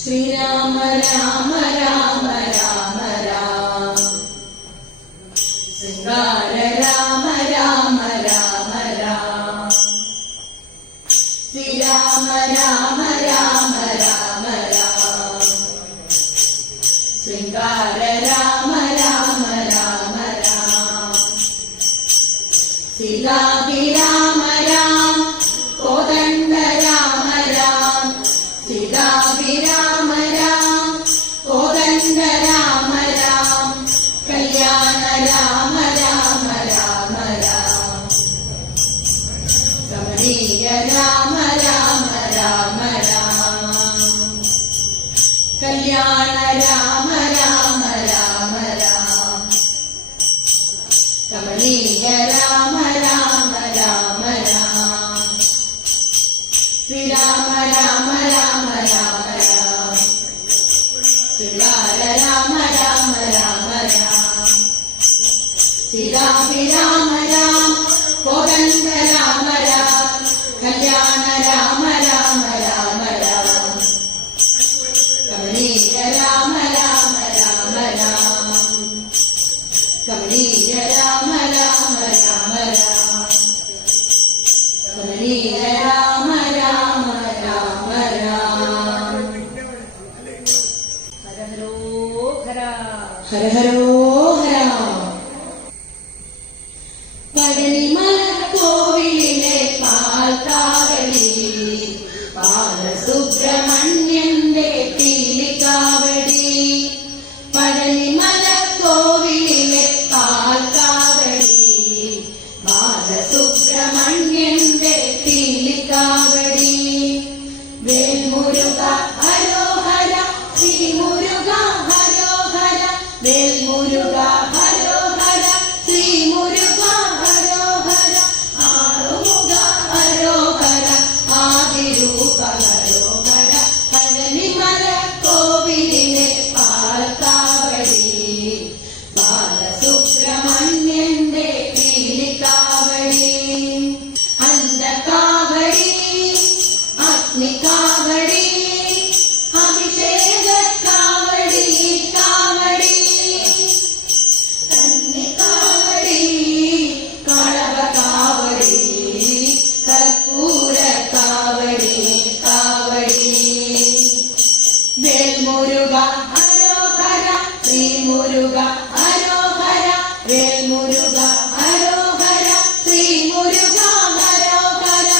श्रीराम राम राम राम राम श्रृंगार राम राम राम राम श्रीराम राम राम राम राम श्रृंगार राम राम राम राम सीताभिराम राम कोदंड राम राम सीताभिराम राम कोदंड राम राम कल्याण राम राम राम राम कमनीय राम राम राम राम कल्याण राम राम राम राम कमनीय राम राम राम राम श्री राम राम राम राम राम श्रृंगार राम राम राम राम सीताभिराम राम कोदंड राम राम कल्याण राम राम राम राम कमनीय राम राम राम राम कमनीय राम राम राम राम कमनीय राम राम राम राम हर हरो हरा പഴനിമല കോവിലിലെ പാൽക്കാവടി ബാലസുബ്രഹ്മണ്യന്റെ പീലിക്കാവടി പഴനിമല കോവിലിലെ പാൽക്കാവടി ബാലസുബ്രഹ്മണ്യന്റെ പീലിക്കാവടി വേൽമുരുക ഹരോഹര ശ്രീമുരുക ഹരോഹര വേൽമുരുക ഹരോഹര ശ്രീമുരുക ഹരോഹര ആറുമുഖ ഹരോഹര ആദിരൂപ ഹരോഹര പഴനിമല കോവിലിലെ പാൽക്കാവടി ബാലസുബ്രഹ്മണ്യന്റെ പീലിക്കാവടി അന്തകാവടി അഗ്നികാവടി അഭിഷേകക്കാവടി കാവടി കന്നിക്കാവടി കളഭകാവടി കർപ്പൂരക്കാവടി കാവടി വേൽമുരുക ഹരോഹര ശ്രീമുരുക ഹരോഹര വേൽമുരുക ഹരോഹര ശ്രീമുരുക ഹരോഹര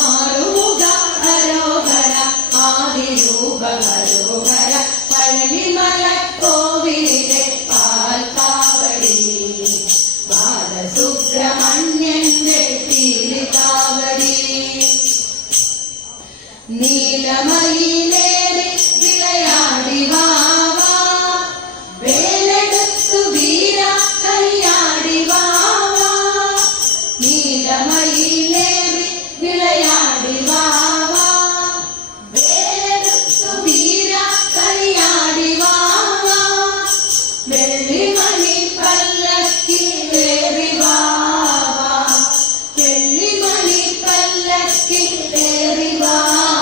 ആറുമുഖ ഹരോഹര ആദിരൂപ ഹരോഹര പഴനിമല കോവിലിലെ പാൽക്കാവടി ബാലസുബ്രഹ്മണ്യന്റെ പീലിക്കാവടി നീലമയിലേറി വിളയാടി വാവാ വേലെടുത്തു വീര കളിയാടി വാവാ നീലമയിലേറി വിളയാടി വാവാ വേലെടുത്തു വീര കളിയാടി വാവാ വെള്ളിമണി പല്ലക്കിലേറി വാവാ വെള്ളിമണി പല്ലക്കിലേറി വാവാ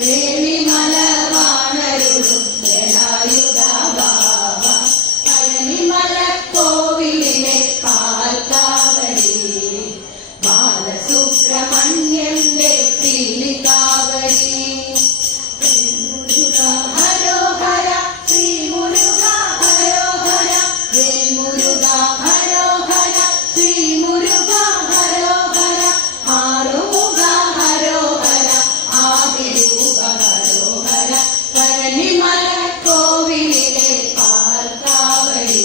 വേളിമല വാണരുളും വേലായുധ ബാബ പഴനിമല കോവിലിലെ പാൽക്കാവടി ബാലസുബ്രഹ്മണ്യന്റെ പീലിക്കാവടി വേൽമുരുക ഹരോഹര ശ്രീമുരുക ഹരോഹര വേൽമുരുക ഹരോഹര ശ്രീമുരുക ഹരോഹര ആറുമുഖ ഹരോഹര ആദിരൂപ ഹരോഹര പഴനിമല കോവിലിലെ പാൽക്കാവടി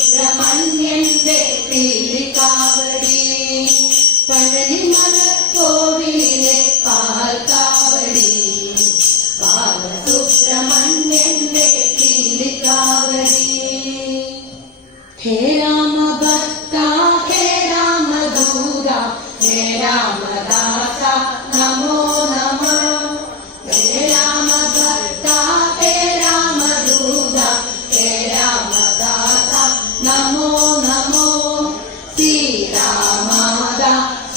ബാലസുബ്രഹ്മണ്യന്റെ പീലിക്കാവടി പഴനിമല കോവിലിലെ പാൽക്കാവടി ബാലസുബ്രഹ്മണ്യന്റെ പീലിക്കാവടി ഹേ രാമ ഭക്ത ഹേ രാമദൂത ഹേ രാമദാസ നമോ നമഃ ഹേ രാമ ഭക്ത ഹേ രാമദൂത ഹേ രാമദാസ നമോ നമോ ശ്രീരാമാദ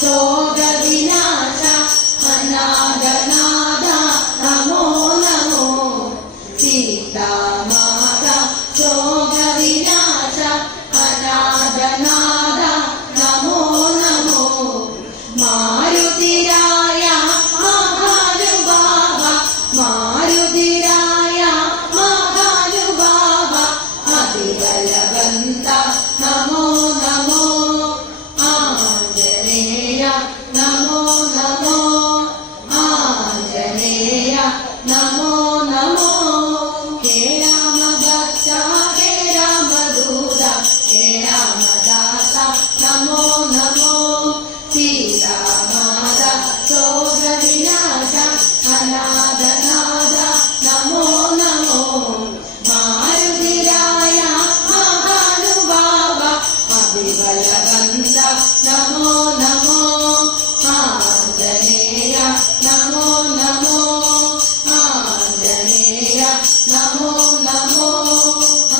ശോക വിനാശ അനാഥനാഥ അനാഥനാഥ നമോ നമോ മാരുതിരായ മഹാനുഭാവ അവിവലകന്ദ നമോ നമോ ആഞ്ജനേയ നമോ നമോ ആഞ്ജനേയ നമോ നമോ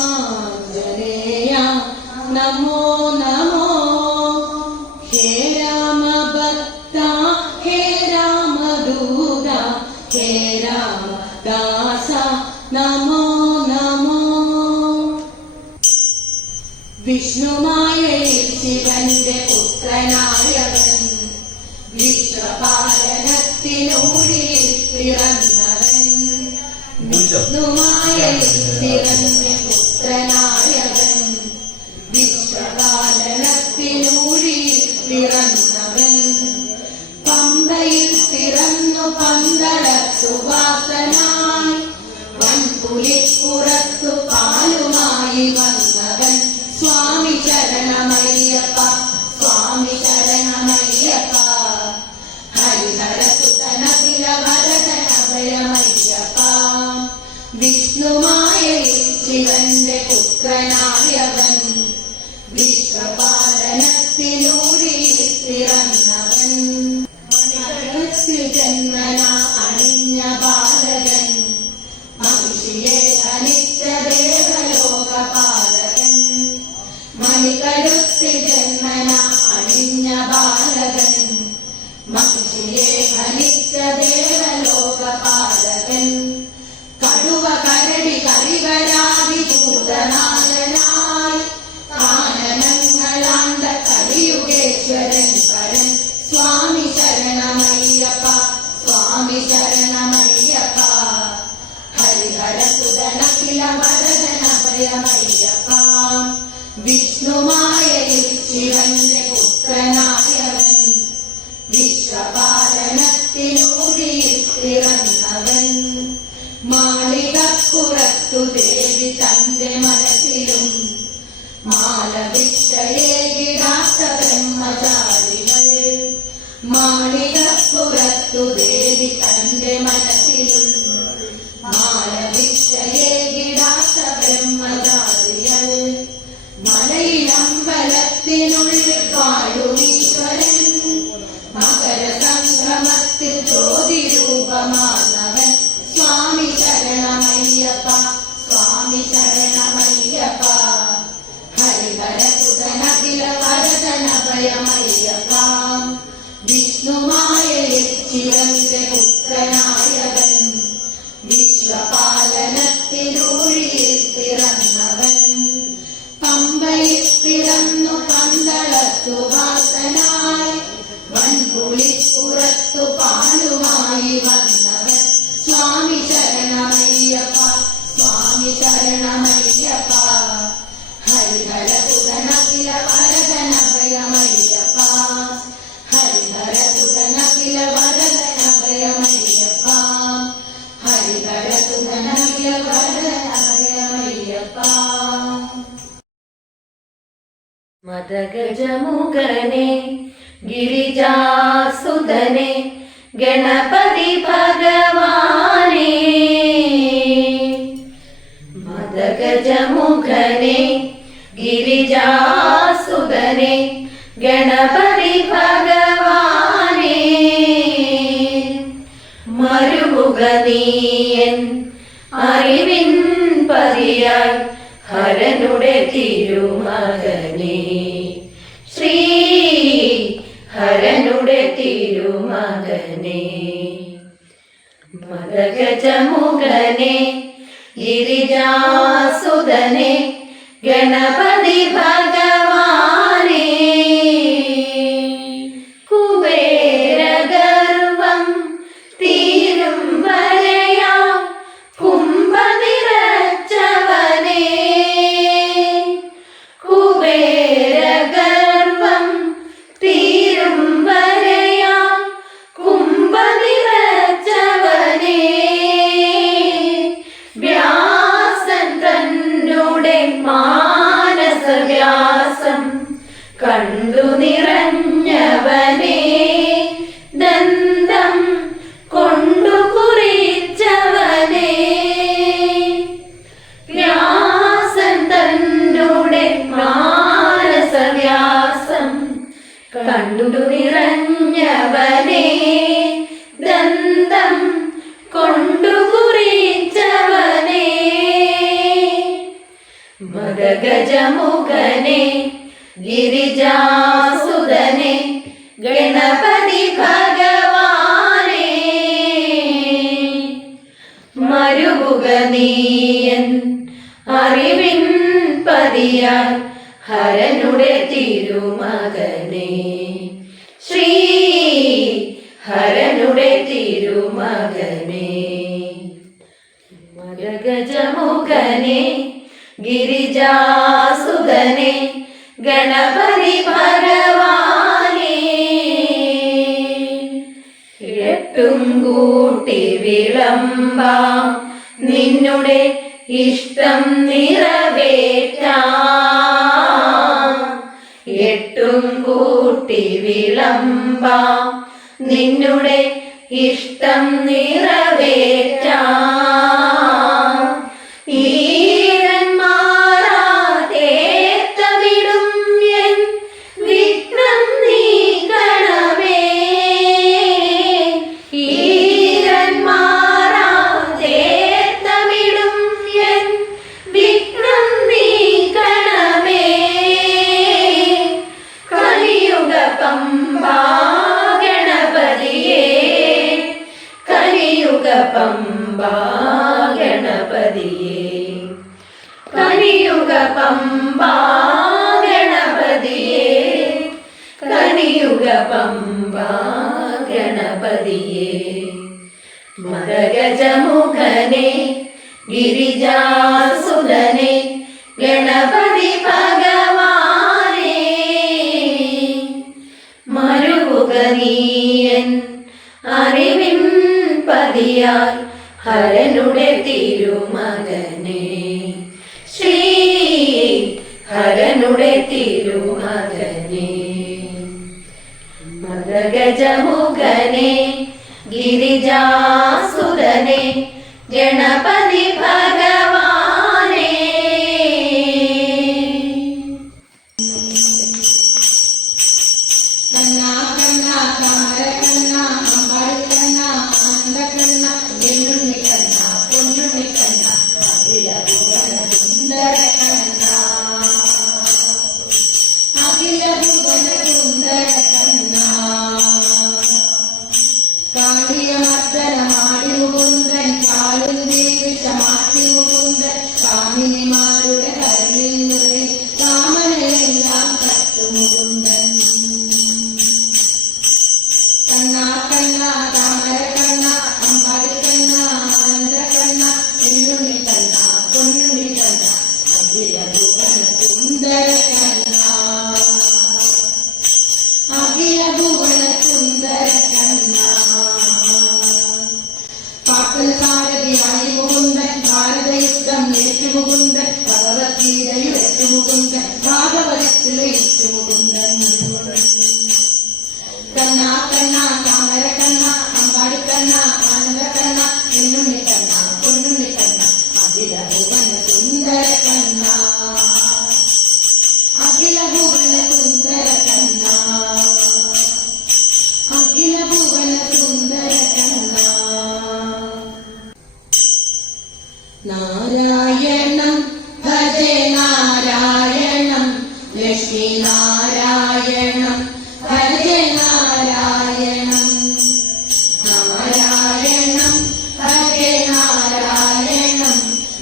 ആഞ്ജനേയ നമോ നമോ ഹേ രാമഭക്ത ഹേ രാമദൂത ഹേ രാമദാസ നമോ നമോ വിഷ്ണുമായയിൽ ശിവന്റെ പുത്രനായവൻ വിശ്വപാലനത്തിനൂഴിൽ പിറന്നവൻ വിഷ്ണുമായയിൽ ശിവന്റെ പുത്രനായവൻ വിശ്വപാലനത്തിനൂഴിൽ പിറന്നവൻ പമ്പയിൽ പിറന്നു പന്തളത്തു വാസനായി വൻപുലിപ്പുറത്തു പാലുമായി വന്നവൻ സ്വാമി ശരണമയ്യപ്പ സ്വാമി ശരണമയ്യപ്പ ഹരിഹരസുതനഖില വരദനഭയമയ്യപ്പ വിഷ്ണുമായയിൽ ശിവന്റെ പുത്രനായവൻ വിശ്വപാലനത്തിനൂഴിൽ പിറന്നവൻ ജന്മന അണിഞ്ഞ ബാലകൻ മഹിഷിയെ ഹനിച്ച ദേവലോകപാലകൻ മണികരുത്തി ജന്മന അണിഞ്ഞ ബാലകൻ മഹിഷിയെ ഹനിച്ച ദേവലോകപാലകൻ കടുവ കരടി കരിവരാതി ഭൂതനാഥനായി കാനനങ്ങളാണ്ട കലിയുഗേശ്വരൻ പരൻ സ്വാമി ശരണമയ്യപ്പ സ്വാമി ശരണമയ്യപ്പ ഹരിഹരസുതനഖില വരദനഭയമയ്യപ്പ വിഷ്ണുമായയിൽ ശിവന്റെ പുത്രനായവൻ വിശ്വപാലനത്തിനൂഴിൽ പിറന്നവൻ മാളികപ്പുറത്തു ദേവി തന്റെ മനസ്സിലും മാലഭിക്ഷയേകിടാത്ത ബ്രഹ്മചാരികൾ മാളികപ്പുറത്തു ദേവി തന്റെ മനസ്സിലും മാലഭിക്ഷയേകിടാത്ത ബ്രഹ്മചാരികൾ മലയിലമ്പലത്തിനുള്ളിൽ വാഴുമീശ്വരൻ മകരസംക്രമത്തിൽ ജ്യോതിരൂപമാർന്നവൻ സ്വാമി ശരണമയ്യപ്പ സ്വാമി ശരണമയ്യപ്പ ഹരിഹരസുതനഖില വരദനഭയമയ്യപ്പ വിഷ്ണുമായയിൽ ശിവന്റെ പുത്രനായവൻ വിശ്വപാലനത്തിനൂഴിൽ പിറന്നവൻ പമ്പയിൽ പിറന്നു പന്തളത്തു വാസനായി വൻപുലിപ്പുറത്തു പാലുമായി വന്നവൻ സ്വാമി ശരണമയ്യപ്പ സ്വാമി ശരണമയ്യപ്പ ഹരിഹരസുതനഖില വരദനഭയമയ്യപ്പ ഹരിഹരസുതനഖില വരദനഭയമയ്യപ്പ ഹരിഹരസുതനഖില വരദനഭയമയ്യപ്പ മദഗജമുഖനെ ഗിരിജാസുതനെ ഗണപതി ഭഗവാനെ മദഗജമുഖനെ ഗിരിജാസുതനെ ഗണപതി ഭഗവാനെ മരുമുഖ നീയൻ അറിവിൻ പതിയായി ഹരനുടെ തിരുമകനെ ശ്രീ ഹരനുടെ തിരുമകനെ മദഗജമുഖനെ ഗിരിജാസുതനെ ഗണപതി ഭഗവാനെ കുബേരഗർവം തീരും വരയാ കുംഭനിറച്ചവനെ കുബേരഗർവം തീരും വരയാ കുംഭനിറച്ചവനെ വ്യാസൻ തന്നുടെ മാനസവ്യാ മദഗജമുഖനെ ഗിരിജാസുതനെ ഗണപതി ഭഗവാനെ മരുവുക നീയൻ അറിവിൻ പതിയാൽ ഹരനുടെ തിരുമകനെ ശ്രീ ഹരനുടെ തിരുമകനെ മദഗജമുഖനെ ഗിരിജാസുതനെ ഗണപതി ഭഗവാനെ എട്ടും കൂട്ടി വിളമ്പാം നിന്നുടെ ഇഷ്ടം നിറവേറ്റാം എട്ടും കൂട്ടി വിളമ്പാം നിന്നുടെ ഇഷ്ടം നിറവേറ്റാം ഈരന്മാരാതേത്തവിടും എൻ വിഘ്നം നീക്കണമേ ഈരന്മാരാതേത്തവിടും എൻ വിഘ്നം നീക്കണമേ കലിയുഗ പമ്പാ ഗണപതിയേ കലിയുഗ പമ്പാ ഗണപതിയേ കലിയുഗ പമ്പാ ഗണപതിയേ കലിയുഗ പമ്പാ ഗണപതിയേ മദഗജമുഖനെ ഗിരിജാസുതനെ ഗണപതി ഭഗവാനെ മരുവുക നീയൻ അറിവിൻ പതിയാൽ ഹരനുടെ തിരുമകനെ ശ്രീ ഹരനുടെ തിരുമകനെ മദഗജമുഖനെ ഗിരിജാസുതനെ ഗണപതി ഭഗവാനെ കണ്ണാ കണ്ണാ താമരക്കണ്ണാ അമ്പാടിക്കണ്ണാ ആനന്ദക്കണ്ണാ എന്നുണ്ണി കണ്ണാ പൊന്നുണ്ണി കണ്ണാ അഖിലഭുവന സുന്ദരക്കണ്ണാ അഖിലഭുവന സുന്ദരക്കണ്ണാ കാളിയമർദ്ദനമാടി മുകുന്ദൻ കാളുന്തി വിഷമാട്ടി മുകുന്ദൻ കാമിനിമാരുടെ കരളിൽ നിറയെ കാമനയെല്ലാം കട്ടുമുകുന്ദൻ കണ്ണാ കണ്ണാ താമരക്കണ്ണാ അമ്പാടിക്കണ്ണാ ആനന്ദക്കണ്ണാ എന്നുണ്ണി കണ്ണാ പൊന്നുണ്ണി കണ്ണാ അഖിലഭുവന സുന്ദരക്കണ്ണാ അഖിലഭുവന സുന്ദരക്കണ്ണാ പാട്ടൽ സാരഥിയായി മുകുന്ദൻ ഭാരതയുദ്ധം ഏറ്റു മുകുന്ദൻ ഭഗവത്ഗീതയുരറ്റു മുകുന്ദൻ ഭാഗവതത്തിലേറ്റു മുകുന്ദൻ കണ്ണാ കണ്ണാ താമരക്കണ്ണാ അമ്പാടിക്കണ്ണാ ആനന്ദക്കണ്ണാ എന്നുണ്ണി കണ്ണാ പൊന്നുണ്ണി കണ്ണാ അഖിലഭുവന സുന്ദരക്കണ്ണാ അഖിലഭുവന സുന്ദരക്കണ്ണാ അഖിലഭുവന സുന്ദരക്കണ്ണാ നാരായണം ഭജേ നാരായണം ലക്ഷ്മി നാരായണം ഭജേ നാരായണം നാരായണം ഭജേ നാരായണം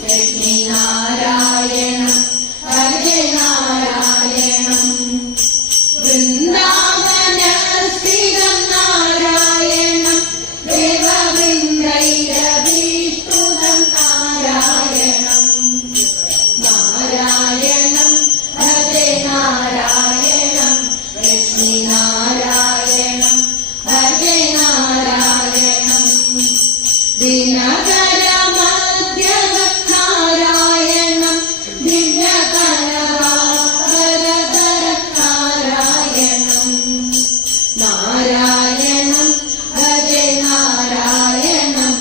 ലക്ഷ്മി നാരായണം ഭജേ നാരായണം വൃന്ദാവനസ്ഥിതം നാരായണം ദേവവൃന്ദൈരഭീഷ്ടം നാരായണം നാരായണം ഭജേ നാരായണം ലക്ഷ്മി നാരായണം ഭജേ നാരായണം ദിനകരമധ്യഗ നാരായണം ദിവ്യകരവാകരധര നാരായണം നാരായണം ഭജേ നാരായണം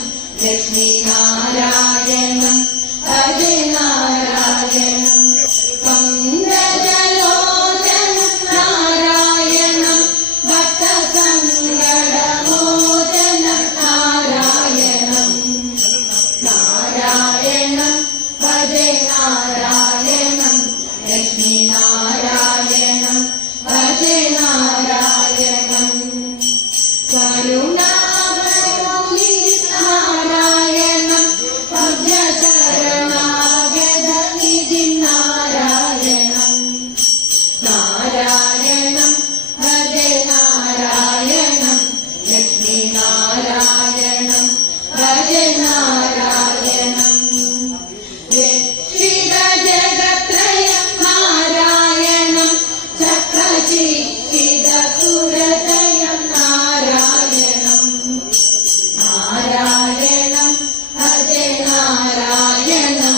ലക്ഷ്മി നാരായണം ഭജേ നാരായണം പങ്കജലോചന നാരായണം ഭക്തസങ്കടമോചന നാരായണം നാരായണം ഭജേ നാരായണം ഭജ നാരായണം രക്ഷിത ജഗത്രയം നാരായണം ചക്രശിക്ഷിത സുരതയം നാരായണം നാരായണം ഭജ നാരായണം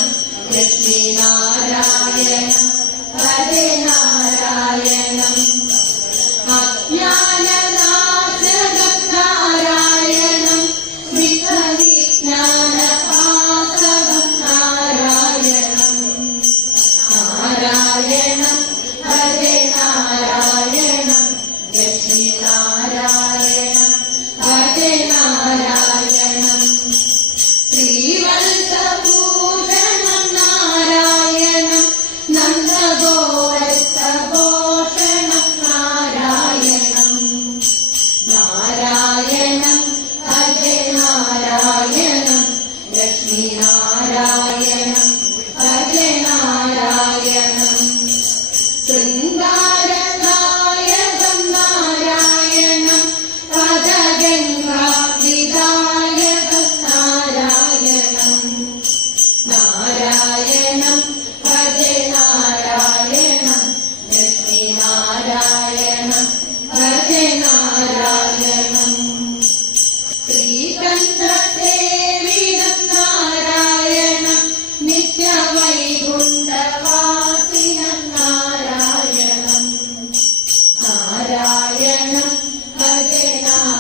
ലക്ഷ്മി നാരായണം ഭജ നാരായണം അജ്ഞാനനാശകം നാരായണം വിഘ്നവിജ്ഞാനപാസകം നാരായണം നാരായണം ഭജ നാരായണം ലക്ഷ്മി നാരായണം ഭജ നാരായണം ശ്രീവത്സഭൂഷണം നാരായണം നന്ദഗോപഭൂഷണം നാരായണം നാരായണം ഭജ നാരായണം ലക്ഷ്മി നാരായണം ഭജ നാരായണം ശൃംഗാരനായകം നാരായണം പദഗംഗാധിദായകം നാരായണം നാരായണം ഭജ നാരായണം ലക്ഷ്മി നാരായണം ഭജ നാരായണം ശ്രീകണ്ഠസേവിതം നാരായണം നിത്യവൈകുണ്ഠവാസിനം നാരായണം നാരായണം ഭജ നാരായണം